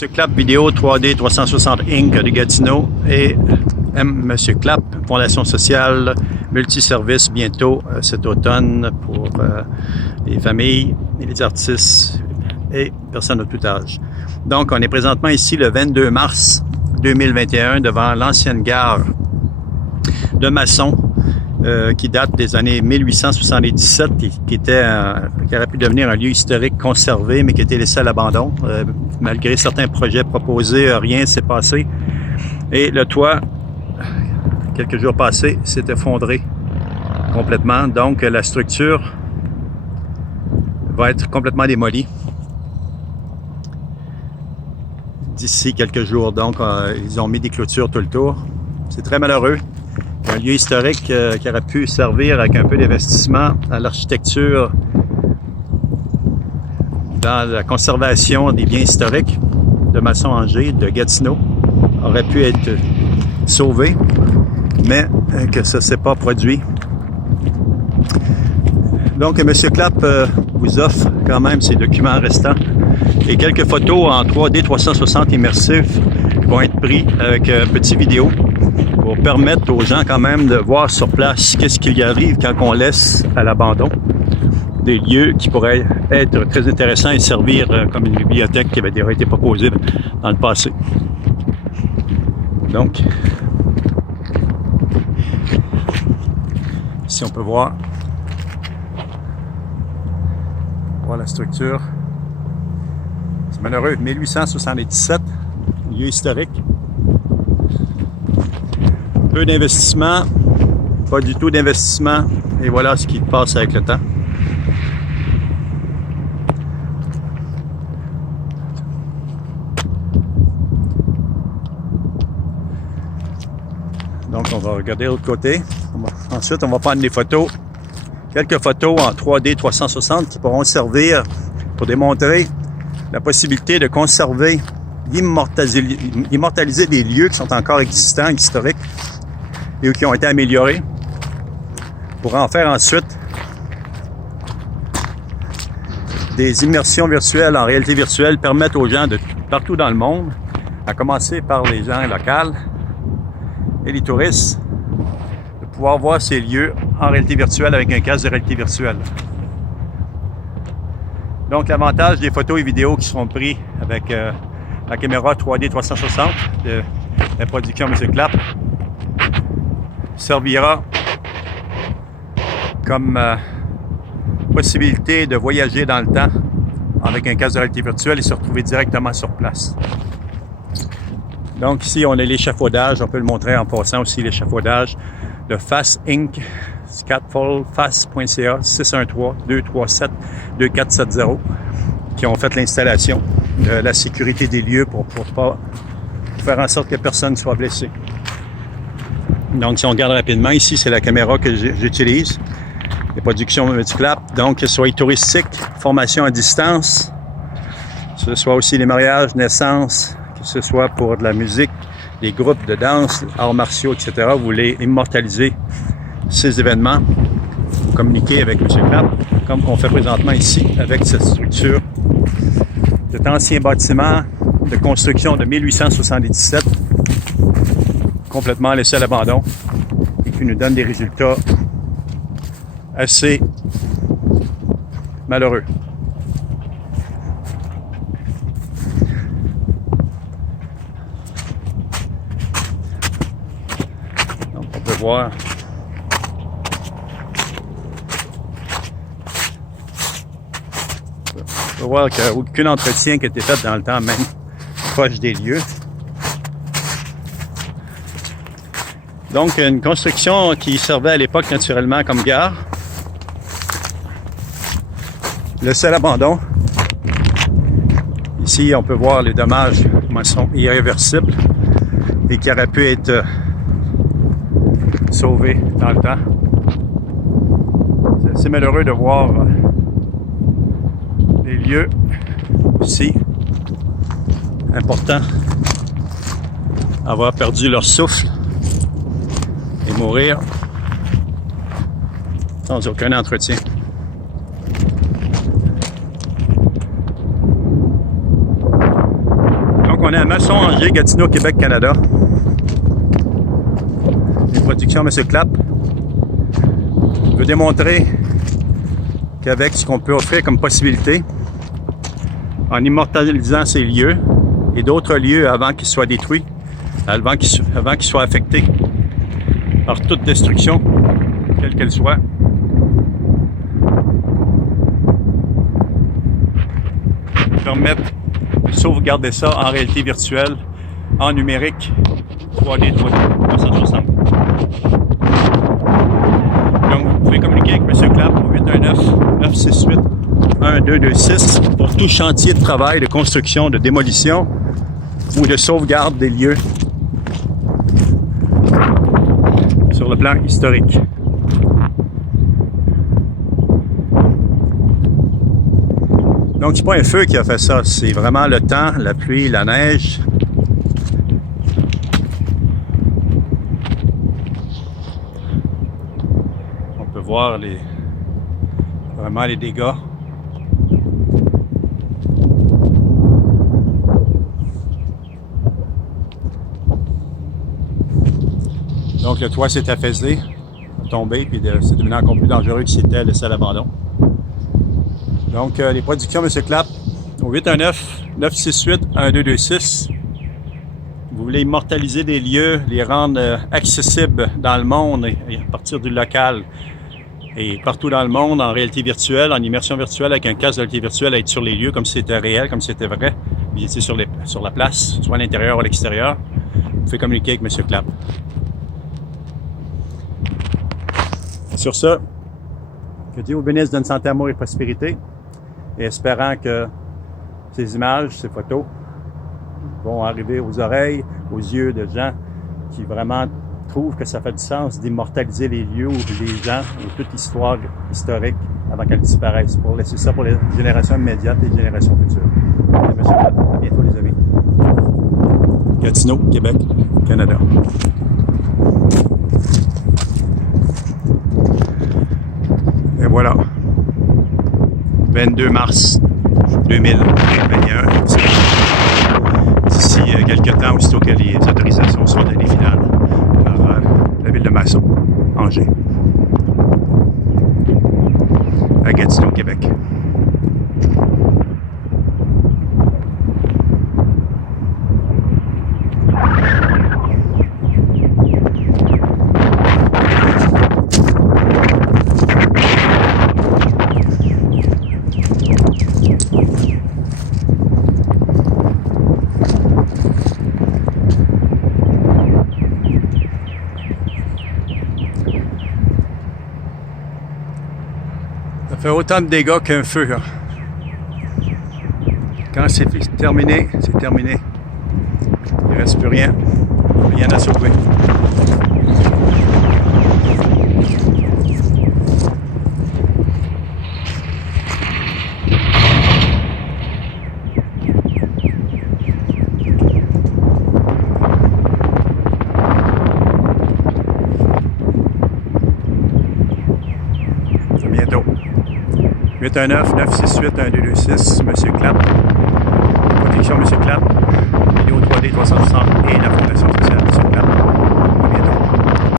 Monsieur Clapp Vidéo 3D 360 Inc. de Gatineau et Monsieur Clapp, Fondation sociale multiservice bientôt cet automne pour les familles et les artistes et personnes de tout âge. Donc, on est présentement ici le 22 mars 2021 devant l'ancienne gare de Masson qui date des années 1877 qui aurait pu devenir un lieu historique conservé mais qui a été laissé à l'abandon. Malgré certains projets proposés, rien ne s'est passé. Et le toit, quelques jours passés, s'est effondré complètement. Donc, la structure va être complètement démolie d'ici quelques jours. Donc, ils ont mis des clôtures tout le tour. C'est très malheureux. Un lieu historique qui aurait pu servir avec un peu d'investissement à l'architecture, dans la conservation des biens historiques de Masson-Angers, de Gatineau, aurait pu être sauvé, mais que ça ne s'est pas produit. Donc, M. Clapp vous offre quand même ces documents restants et quelques photos en 3D 360 immersifs vont être pris avec une petite vidéo pour permettre aux gens quand même de voir sur place qu'est-ce qu'il y arrive quand on laisse à l'abandon des lieux qui pourraient être très intéressants et servir comme une bibliothèque qui avait déjà été proposée dans le passé. Donc, ici on peut voir la structure. C'est malheureux, 1877, lieu historique. Peu d'investissement, pas du tout d'investissement, et voilà ce qui passe avec le temps. Donc, on va regarder l'autre côté. Ensuite, on va prendre des photos, quelques photos en 3D 360 qui pourront servir pour démontrer la possibilité de conserver, immortaliser des lieux qui sont encore existants, historiques, et qui ont été améliorés, pour en faire ensuite des immersions virtuelles en réalité virtuelle, permettre aux gens de partout dans le monde, à commencer par les gens locaux et les touristes, de pouvoir voir ces lieux en réalité virtuelle avec un casque de réalité virtuelle. Donc, l'avantage des photos et vidéos qui seront prises avec la caméra 3D 360 de la production M. Clapp servira comme possibilité de voyager dans le temps avec un casque de réalité virtuelle et se retrouver directement sur place. Donc ici, on a l'échafaudage. On peut le montrer en passant aussi, l'échafaudage de FAST Inc. Scaffoldfast.ca 613-237-2470 qui ont fait l'installation de la sécurité des lieux pour faire en sorte que personne ne soit blessé. Donc, si on regarde rapidement, ici, c'est la caméra que j'utilise. Les productions M. Clapp. Donc, que ce soit touristique, formation à distance, que ce soit aussi les mariages, naissances, que ce soit pour de la musique, des groupes de danse, arts martiaux, etc. Vous voulez immortaliser ces événements, communiquer avec M. Clapp, comme on fait présentement ici, avec cette structure. Cet ancien bâtiment de construction de 1877, complètement laissé à l'abandon, et qui nous donne des résultats assez malheureux. Donc, on peut voir qu'il n'y a aucun entretien qui a été fait dans le temps, même proche des lieux. Donc, une construction qui servait à l'époque naturellement comme gare, laissée à l'abandon. Ici, on peut voir les dommages qui sont irréversibles et qui auraient pu être sauvés dans le temps. C'est assez malheureux de voir les lieux ici importants avoir perdu leur souffle et mourir sans aucun entretien. Donc, on est à Masson-Angers, Gatineau, Québec, Canada. Les productions M. Clapp. Je veux démontrer qu'avec ce qu'on peut offrir comme possibilité, en immortalisant ces lieux et d'autres lieux avant qu'ils soient détruits, avant qu'ils soient affectés par toute destruction, quelle qu'elle soit, permettre de sauvegarder ça en réalité virtuelle, en numérique, 3D, 360. Donc, vous pouvez communiquer avec M. Clapp au 819-968-1226 pour tout chantier de travail, de construction, de démolition ou de sauvegarde des lieux sur le plan historique. Donc, c'est pas un feu qui a fait ça, c'est vraiment le temps, la pluie, la neige. On peut voir vraiment les dégâts. Donc, le toit s'est affaissé, tombé, puis c'est devenu encore plus dangereux que c'était laissé à l'abandon. Donc, les productions M. Clapp au 819-968-1226. Vous voulez immortaliser des lieux, les rendre accessibles dans le monde et à partir du local et partout dans le monde en réalité virtuelle, en immersion virtuelle avec un casque de réalité virtuelle, à être sur les lieux comme si c'était réel, comme si c'était vrai. Vous étiez sur la place, soit à l'intérieur ou à l'extérieur. Vous pouvez communiquer avec M. Clapp. Sur ce, que Dieu vous bénisse, donne santé, amour et prospérité. Et espérant que ces images, ces photos vont arriver aux oreilles, aux yeux de gens qui vraiment trouvent que ça fait du sens d'immortaliser les lieux ou les gens ou toute histoire historique avant qu'elle disparaisse, pour laisser ça pour les générations immédiates et les générations futures. Monsieur Clapp, à bientôt les amis. Gatineau, Québec, Canada. Et voilà. 22 mars 2021. D'ici quelques temps, aussitôt que les autorisations seront données finales par la ville de Masson, Angers, à Gatineau, Québec. Ça fait autant de dégâts qu'un feu. Là. Quand c'est terminé, c'est terminé. Il ne reste plus rien. Rien à sauver. À bientôt. 819-968-1226, M. Clapp. Production M. Clapp. Vidéo 3D 360 et la Fondation sociale.